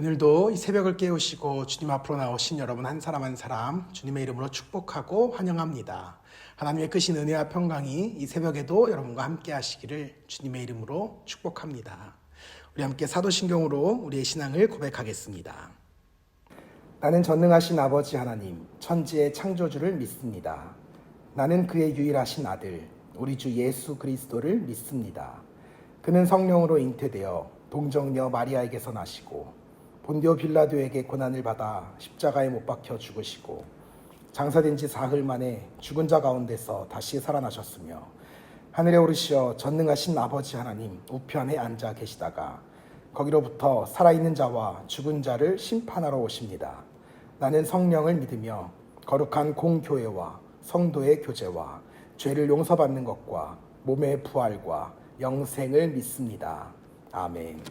오늘도 이 새벽을 깨우시고 주님 앞으로 나오신 여러분 한 사람 한 사람 주님의 이름으로 축복하고 환영합니다. 하나님의 크신 은혜와 평강이 이 새벽에도 여러분과 함께 하시기를 주님의 이름으로 축복합니다. 우리 함께 사도신경으로 우리의 신앙을 고백하겠습니다. 나는 전능하신 아버지 하나님, 천지의 창조주를 믿습니다. 나는 그의 유일하신 아들, 우리 주 예수 그리스도를 믿습니다. 그는 성령으로 잉태되어 동정녀 마리아에게서 나시고 본디오 빌라도에게 고난을 받아 십자가에 못 박혀 죽으시고 장사된 지 사흘 만에 죽은 자 가운데서 다시 살아나셨으며 하늘에 오르시어 전능하신 아버지 하나님 우편에 앉아 계시다가 거기로부터 살아있는 자와 죽은 자를 심판하러 오십니다. 나는 성령을 믿으며 거룩한 공교회와 성도의 교제와 죄를 용서받는 것과 몸의 부활과 영생을 믿습니다. 아멘.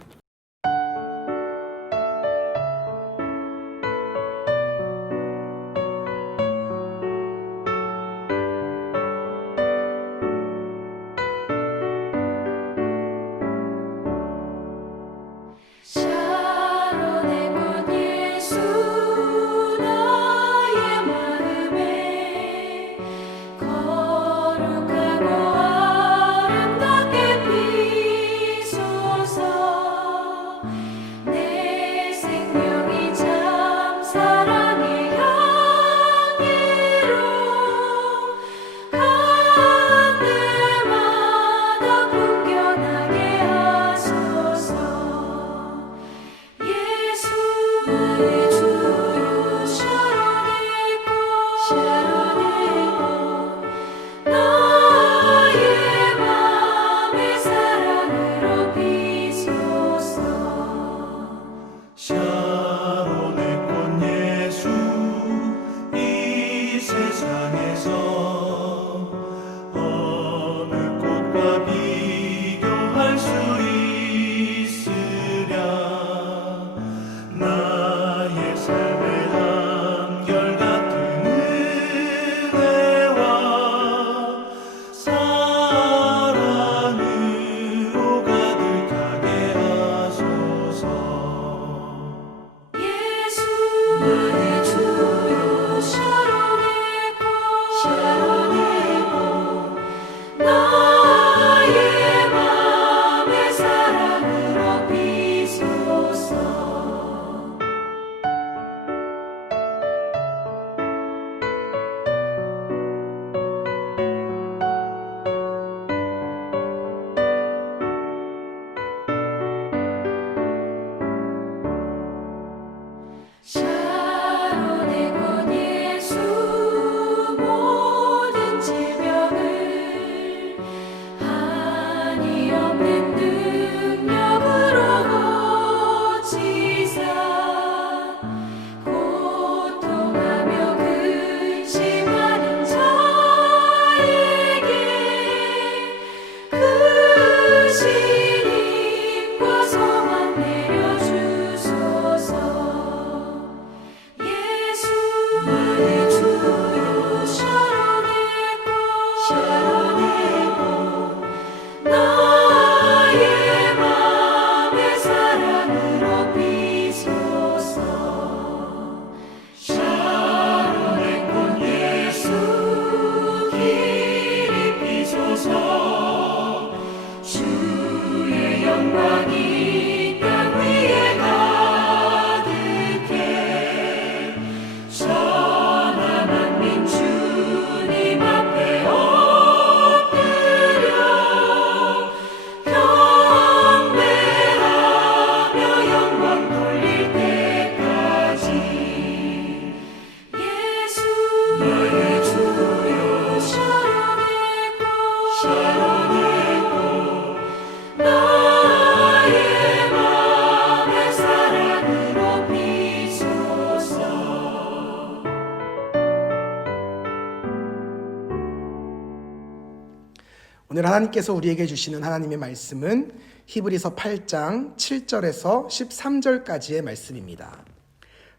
오늘 하나님께서 우리에게 주시는 하나님의 말씀은 히브리서 8장 7절에서 13절까지의 말씀입니다.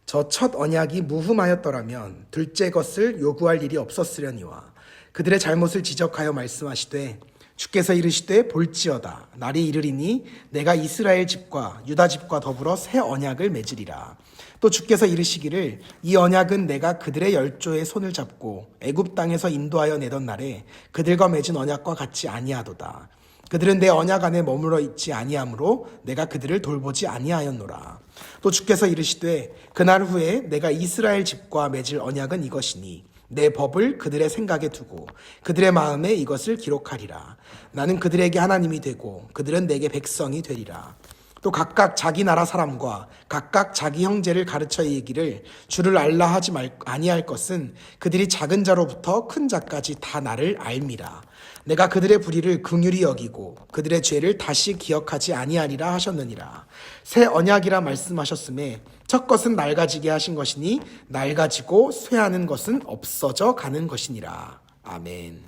저 첫 언약이 무흠하였더라면 둘째 것을 요구할 일이 없었으려니와 그들의 잘못을 지적하여 말씀하시되 주께서 이르시되 볼지어다 날이 이르리니 내가 이스라엘 집과 유다 집과 더불어 새 언약을 맺으리라. 또 주께서 이르시기를 이 언약은 내가 그들의 열조의 손을 잡고 애굽 땅에서 인도하여 내던 날에 그들과 맺은 언약과 같지 아니하도다. 그들은 내 언약 안에 머물러 있지 아니하므로 내가 그들을 돌보지 아니하였노라. 또 주께서 이르시되 그날 후에 내가 이스라엘 집과 맺을 언약은 이것이니 내 법을 그들의 생각에 두고 그들의 마음에 이것을 기록하리라. 나는 그들에게 하나님이 되고 그들은 내게 백성이 되리라. 또 각각 자기 나라 사람과 각각 자기 형제를 가르쳐 이르기를 주를 알라 하지 아니할 것은 그들이 작은 자로부터 큰 자까지 다 나를 알미라. 내가 그들의 불의를 긍휼히 여기고 그들의 죄를 다시 기억하지 아니하리라 하셨느니라. 새 언약이라 말씀하셨음에 첫 것은 낡아지게 하신 것이니 낡아지고 쇠하는 것은 없어져 가는 것이니라. 아멘.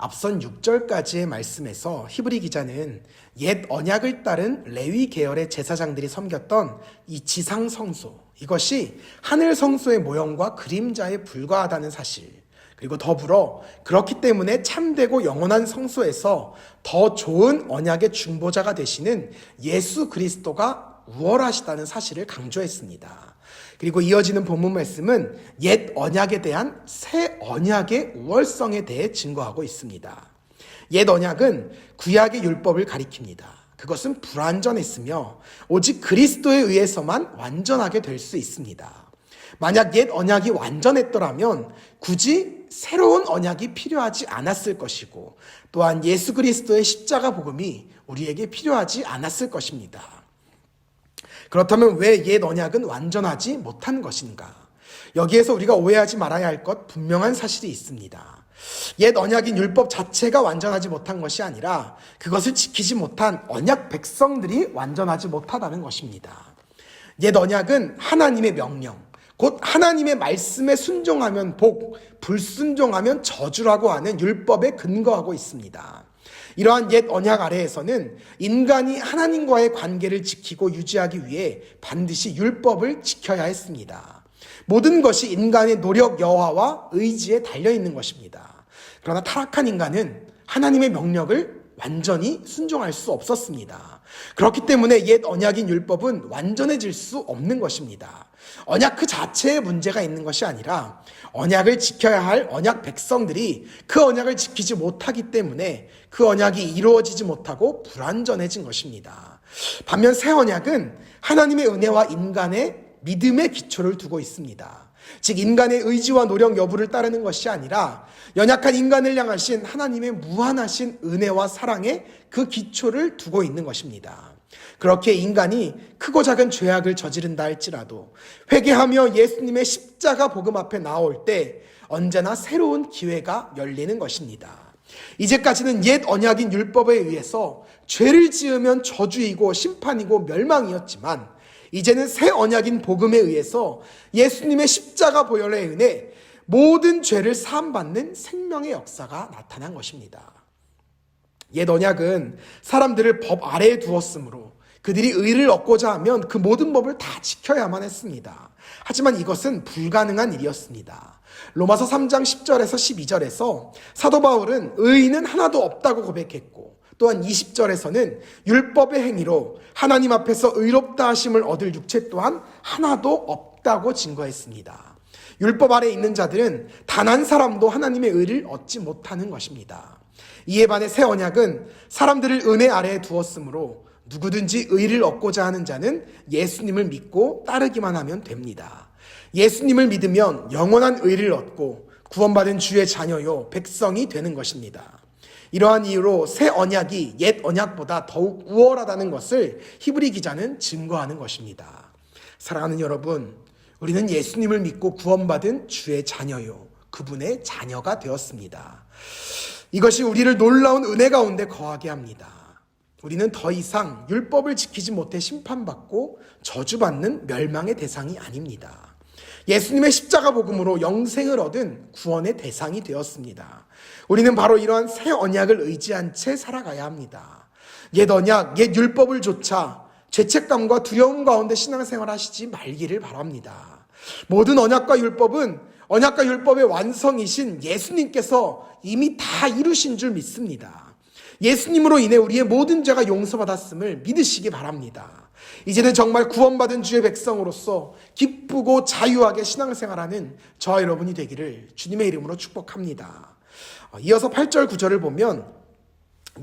앞선 6절까지의 말씀에서 히브리 기자는 옛 언약을 따른 레위 계열의 제사장들이 섬겼던 이 지상 성소, 이것이 하늘 성소의 모형과 그림자에 불과하다는 사실, 그리고 더불어 그렇기 때문에 참되고 영원한 성소에서 더 좋은 언약의 중보자가 되시는 예수 그리스도가 우월하시다는 사실을 강조했습니다. 그리고 이어지는 본문 말씀은 옛 언약에 대한 새 언약의 우월성에 대해 증거하고 있습니다. 옛 언약은 구약의 율법을 가리킵니다. 그것은 불완전했으며 오직 그리스도에 의해서만 완전하게 될 수 있습니다. 만약 옛 언약이 완전했더라면 굳이 새로운 언약이 필요하지 않았을 것이고 또한 예수 그리스도의 십자가 복음이 우리에게 필요하지 않았을 것입니다. 그렇다면 왜 옛 언약은 완전하지 못한 것인가? 여기에서 우리가 오해하지 말아야 할 것 분명한 사실이 있습니다. 옛 언약인 율법 자체가 완전하지 못한 것이 아니라 그것을 지키지 못한 언약 백성들이 완전하지 못하다는 것입니다. 옛 언약은 하나님의 명령, 곧 하나님의 말씀에 순종하면 복, 불순종하면 저주라고 하는 율법에 근거하고 있습니다. 이러한 옛 언약 아래에서는 인간이 하나님과의 관계를 지키고 유지하기 위해 반드시 율법을 지켜야 했습니다. 모든 것이 인간의 노력 여하와 의지에 달려있는 것입니다. 그러나 타락한 인간은 하나님의 명령을 완전히 순종할 수 없었습니다. 그렇기 때문에 옛 언약인 율법은 완전해질 수 없는 것입니다. 언약 그 자체에 문제가 있는 것이 아니라 언약을 지켜야 할 언약 백성들이 그 언약을 지키지 못하기 때문에 그 언약이 이루어지지 못하고 불완전해진 것입니다. 반면 새 언약은 하나님의 은혜와 인간의 믿음의 기초를 두고 있습니다. 즉 인간의 의지와 노력 여부를 따르는 것이 아니라 연약한 인간을 향하신 하나님의 무한하신 은혜와 사랑에 그 기초를 두고 있는 것입니다. 그렇게 인간이 크고 작은 죄악을 저지른다 할지라도 회개하며 예수님의 십자가 복음 앞에 나올 때 언제나 새로운 기회가 열리는 것입니다. 이제까지는 옛 언약인 율법에 의해서 죄를 지으면 저주이고 심판이고 멸망이었지만 이제는 새 언약인 복음에 의해서 예수님의 십자가 보혈의 은혜, 모든 죄를 사함받는 생명의 역사가 나타난 것입니다. 옛 언약은 사람들을 법 아래에 두었으므로 그들이 의를 얻고자 하면 그 모든 법을 다 지켜야만 했습니다. 하지만 이것은 불가능한 일이었습니다. 로마서 3장 10절에서 12절에서 사도 바울은 의인은 하나도 없다고 고백했고 또한 20절에서는 율법의 행위로 하나님 앞에서 의롭다 하심을 얻을 육체 또한 하나도 없다고 증거했습니다. 율법 아래 있는 자들은 단 한 사람도 하나님의 의를 얻지 못하는 것입니다. 이에 반해 새 언약은 사람들을 은혜 아래에 두었으므로 누구든지 의를 얻고자 하는 자는 예수님을 믿고 따르기만 하면 됩니다. 예수님을 믿으면 영원한 의를 얻고 구원받은 주의 자녀요 백성이 되는 것입니다. 이러한 이유로 새 언약이 옛 언약보다 더욱 우월하다는 것을 히브리 기자는 증거하는 것입니다. 사랑하는 여러분, 우리는 예수님을 믿고 구원받은 주의 자녀요 그분의 자녀가 되었습니다. 이것이 우리를 놀라운 은혜 가운데 거하게 합니다. 우리는 더 이상 율법을 지키지 못해 심판받고 저주받는 멸망의 대상이 아닙니다. 예수님의 십자가 복음으로 영생을 얻은 구원의 대상이 되었습니다. 우리는 바로 이러한 새 언약을 의지한 채 살아가야 합니다. 옛 언약, 옛 율법을 조차 죄책감과 두려움 가운데 신앙생활 하시지 말기를 바랍니다. 모든 언약과 율법은 언약과 율법의 완성이신 예수님께서 이미 다 이루신 줄 믿습니다. 예수님으로 인해 우리의 모든 죄가 용서받았음을 믿으시기 바랍니다. 이제는 정말 구원받은 주의 백성으로서 기쁘고 자유하게 신앙생활하는 저와 여러분이 되기를 주님의 이름으로 축복합니다. 이어서 8절 9절을 보면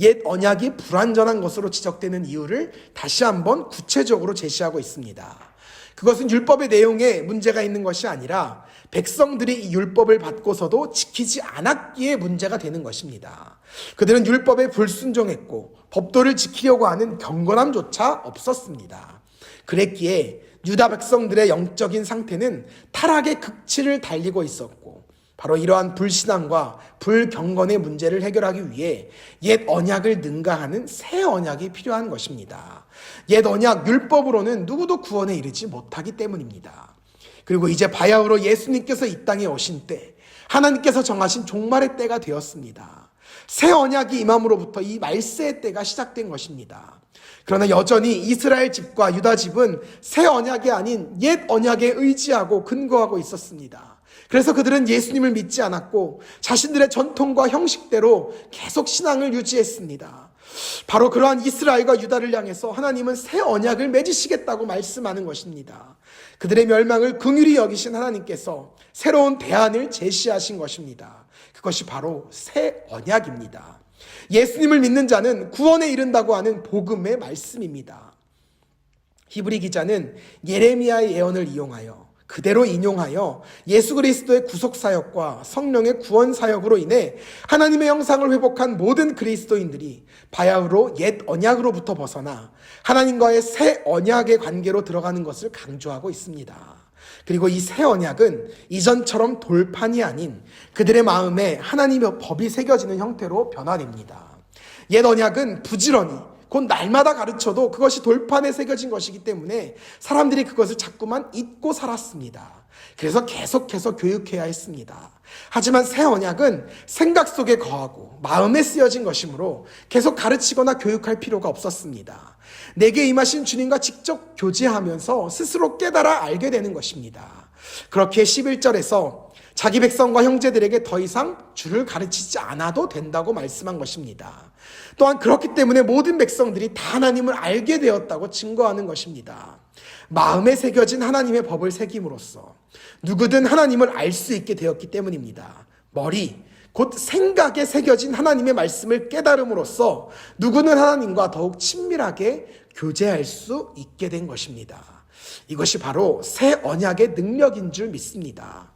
옛 언약이 불완전한 것으로 지적되는 이유를 다시 한번 구체적으로 제시하고 있습니다. 그것은 율법의 내용에 문제가 있는 것이 아니라 백성들이 이 율법을 받고서도 지키지 않았기에 문제가 되는 것입니다. 그들은 율법에 불순종했고 법도를 지키려고 하는 경건함조차 없었습니다. 그랬기에 유다 백성들의 영적인 상태는 타락의 극치를 달리고 있었고, 바로 이러한 불신앙과 불경건의 문제를 해결하기 위해 옛 언약을 능가하는 새 언약이 필요한 것입니다. 옛 언약 율법으로는 누구도 구원에 이르지 못하기 때문입니다. 그리고 이제 바야흐로 예수님께서 이 땅에 오신 때, 하나님께서 정하신 종말의 때가 되었습니다. 새 언약이 임함으로부터 이 말세의 때가 시작된 것입니다. 그러나 여전히 이스라엘 집과 유다 집은 새 언약이 아닌 옛 언약에 의지하고 근거하고 있었습니다. 그래서 그들은 예수님을 믿지 않았고 자신들의 전통과 형식대로 계속 신앙을 유지했습니다. 바로 그러한 이스라엘과 유다를 향해서 하나님은 새 언약을 맺으시겠다고 말씀하는 것입니다. 그들의 멸망을 긍휼히 여기신 하나님께서 새로운 대안을 제시하신 것입니다. 그것이 바로 새 언약입니다. 예수님을 믿는 자는 구원에 이른다고 하는 복음의 말씀입니다. 히브리 기자는 예레미야의 예언을 이용하여 그대로 인용하여 예수 그리스도의 구속사역과 성령의 구원사역으로 인해 하나님의 형상을 회복한 모든 그리스도인들이 바야흐로 옛 언약으로부터 벗어나 하나님과의 새 언약의 관계로 들어가는 것을 강조하고 있습니다. 그리고 이 새 언약은 이전처럼 돌판이 아닌 그들의 마음에 하나님의 법이 새겨지는 형태로 변화됩니다. 옛 언약은 부지런히 곧 날마다 가르쳐도 그것이 돌판에 새겨진 것이기 때문에 사람들이 그것을 자꾸만 잊고 살았습니다. 그래서 계속해서 교육해야 했습니다. 하지만 새 언약은 생각 속에 거하고 마음에 쓰여진 것이므로 계속 가르치거나 교육할 필요가 없었습니다. 내게 임하신 주님과 직접 교제하면서 스스로 깨달아 알게 되는 것입니다. 그렇게 11절에서 자기 백성과 형제들에게 더 이상 주를 가르치지 않아도 된다고 말씀한 것입니다. 또한 그렇기 때문에 모든 백성들이 다 하나님을 알게 되었다고 증거하는 것입니다. 마음에 새겨진 하나님의 법을 새김으로써 누구든 하나님을 알 수 있게 되었기 때문입니다. 머리, 곧 생각에 새겨진 하나님의 말씀을 깨달음으로써 누구는 하나님과 더욱 친밀하게 교제할 수 있게 된 것입니다. 이것이 바로 새 언약의 능력인 줄 믿습니다.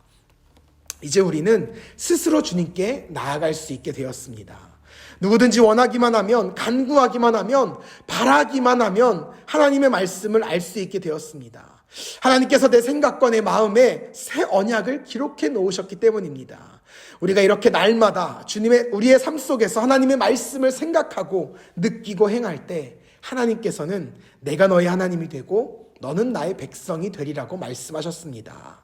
이제 우리는 스스로 주님께 나아갈 수 있게 되었습니다. 누구든지 원하기만 하면, 간구하기만 하면, 바라기만 하면 하나님의 말씀을 알 수 있게 되었습니다. 하나님께서 내 생각과 내 마음에 새 언약을 기록해 놓으셨기 때문입니다. 우리가 이렇게 날마다 우리의 삶 속에서 하나님의 말씀을 생각하고 느끼고 행할 때 하나님께서는 내가 너의 하나님이 되고 너는 나의 백성이 되리라고 말씀하셨습니다.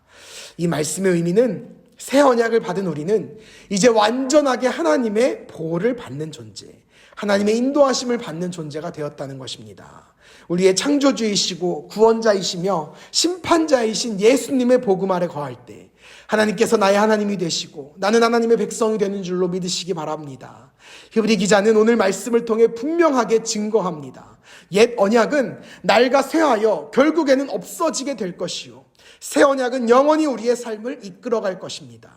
이 말씀의 의미는 새 언약을 받은 우리는 이제 완전하게 하나님의 보호를 받는 존재, 하나님의 인도하심을 받는 존재가 되었다는 것입니다. 우리의 창조주이시고 구원자이시며 심판자이신 예수님의 복음 아래 거할 때 하나님께서 나의 하나님이 되시고 나는 하나님의 백성이 되는 줄로 믿으시기 바랍니다. 히브리 기자는 오늘 말씀을 통해 분명하게 증거합니다. 옛 언약은 날과 쇠하여 결국에는 없어지게 될 것이요, 새 언약은 영원히 우리의 삶을 이끌어갈 것입니다.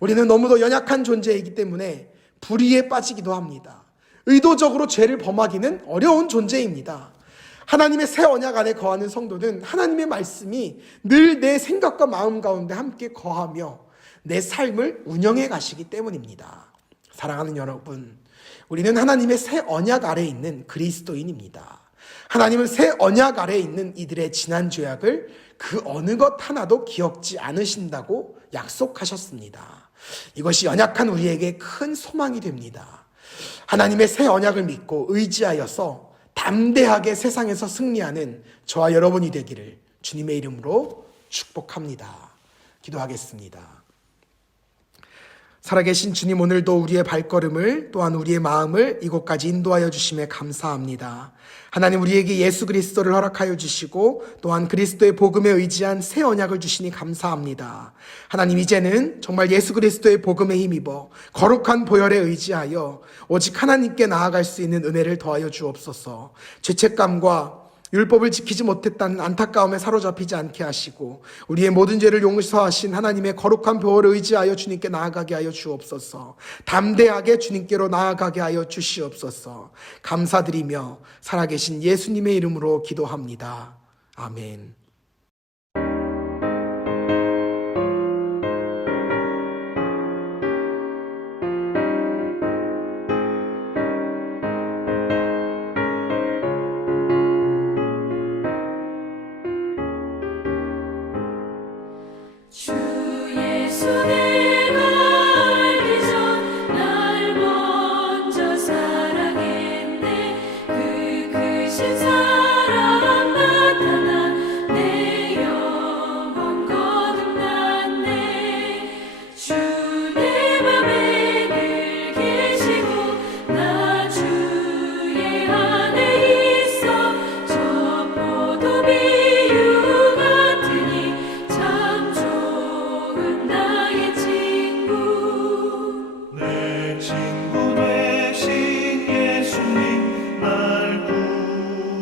우리는 너무도 연약한 존재이기 때문에 불의에 빠지기도 합니다. 의도적으로 죄를 범하기는 어려운 존재입니다. 하나님의 새 언약 안에 거하는 성도는 하나님의 말씀이 늘 내 생각과 마음 가운데 함께 거하며 내 삶을 운영해 가시기 때문입니다. 사랑하는 여러분, 우리는 하나님의 새 언약 아래에 있는 그리스도인입니다. 하나님은 새 언약 아래에 있는 이들의 지난 죄악을 그 어느 것 하나도 기억지 않으신다고 약속하셨습니다. 이것이 연약한 우리에게 큰 소망이 됩니다. 하나님의 새 언약을 믿고 의지하여서 담대하게 세상에서 승리하는 저와 여러분이 되기를 주님의 이름으로 축복합니다. 기도하겠습니다. 살아계신 주님, 오늘도 우리의 발걸음을 또한 우리의 마음을 이곳까지 인도하여 주심에 감사합니다. 하나님, 우리에게 예수 그리스도를 허락하여 주시고 또한 그리스도의 복음에 의지한 새 언약을 주시니 감사합니다. 하나님, 이제는 정말 예수 그리스도의 복음에 힘입어 거룩한 보혈에 의지하여 오직 하나님께 나아갈 수 있는 은혜를 더하여 주옵소서. 죄책감과 율법을 지키지 못했다는 안타까움에 사로잡히지 않게 하시고 우리의 모든 죄를 용서하신 하나님의 거룩한 보혈을 의지하여 주님께 나아가게 하여 주옵소서. 담대하게 주님께로 나아가게 하여 주시옵소서. 감사드리며 살아계신 예수님의 이름으로 기도합니다. 아멘. 주 예수 내가 알기 전 날 먼저 사랑했네. 그 크신 사랑 나타나 내 영혼 거듭났네. 주 내 맘에 늘 계시고 나 주의 안에 있어. 저 포도 비유 같으니 참 좋은 나의 친구. 내 친구 되신 예수님 날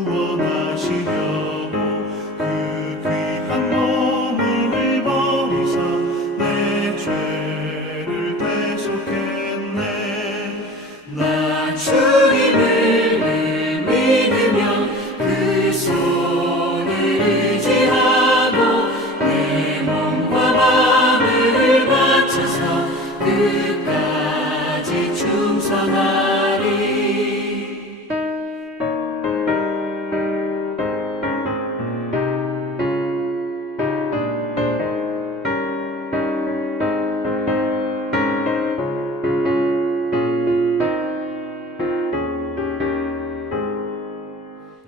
구원하시려고 그 귀한 몸을 버리사 내 죄를 대속했네. 나 주님을 늘 믿으며 그 손을 의지하고 내 몸과 마음을 바쳐서 끝까지 충성하리.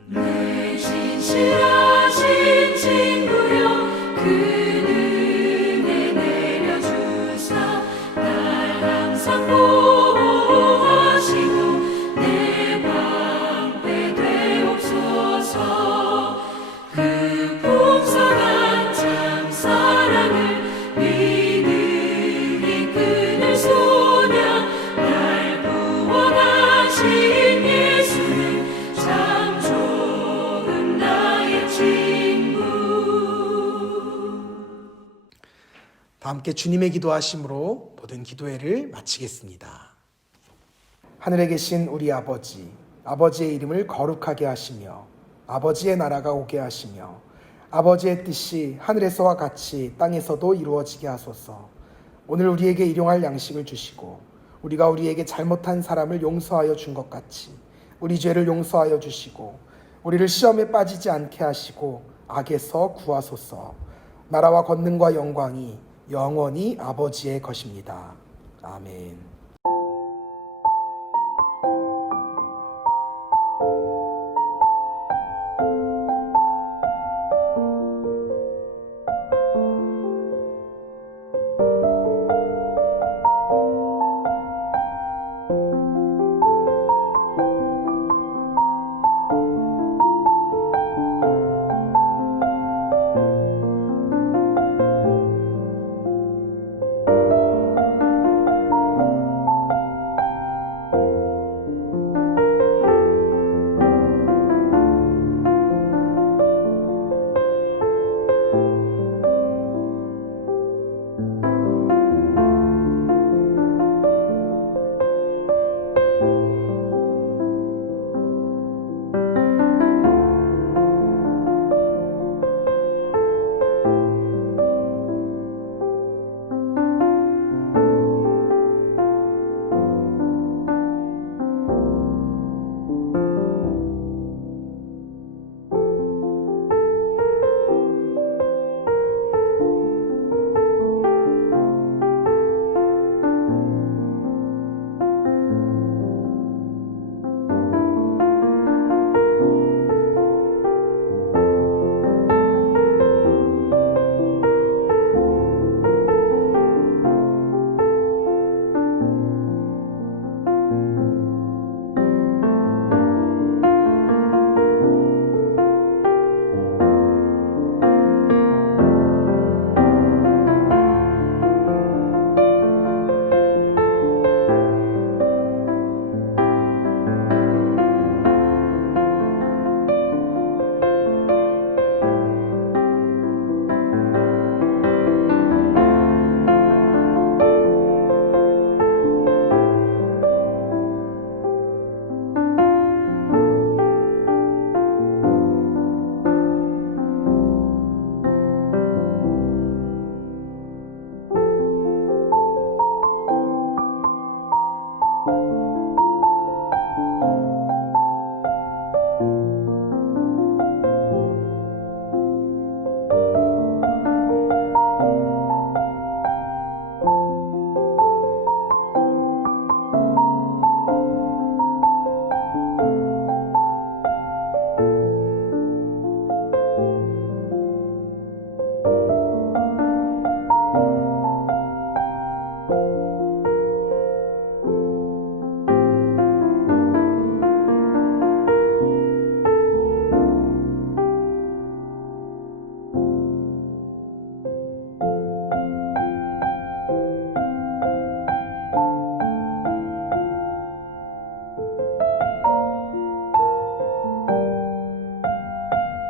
내 진실하신 친구여 그 은혜 내려주사 날 항상 보호하시고 내 방패 되옵소서. 그 풍성한 참 사랑을 믿음이 끊을 소냐. 날 구원하신 예수는 참 좋은 나의 친구. 다 함께 주님의 기도하심으로 모든 기도회를 마치겠습니다. 하늘에 계신 우리 아버지, 아버지의 이름을 거룩하게 하시며 아버지의 나라가 오게 하시며 아버지의 뜻이 하늘에서와 같이 땅에서도 이루어지게 하소서. 오늘 우리에게 일용할 양식을 주시고 우리가 우리에게 잘못한 사람을 용서하여 준 것 같이 우리 죄를 용서하여 주시고 우리를 시험에 빠지지 않게 하시고 악에서 구하소서. 나라와 권능과 영광이 영원히 아버지의 것입니다. 아멘.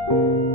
주